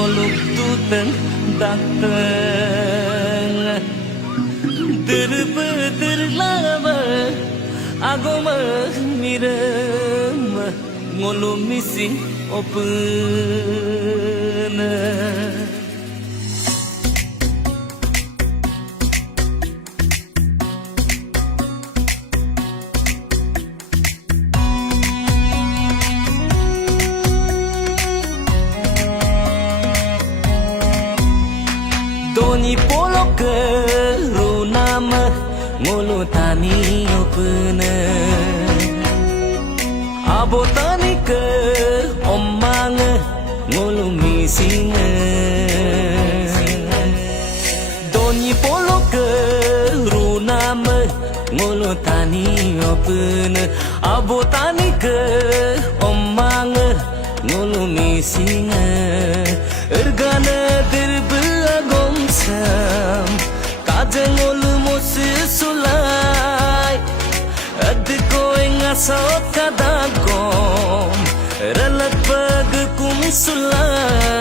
ngoluk tuteng dateng derlama agoma mirem ngolu misi open Doni polo ke runama ngolo tani opena abo tani ke omang ngolo missing Doni polo ke runama ngolo tani opena abo tani ke omang ngolo missing ergana dirbe Kajengol mosi sulai Adko ingasot kadagom Relak pag kum sulai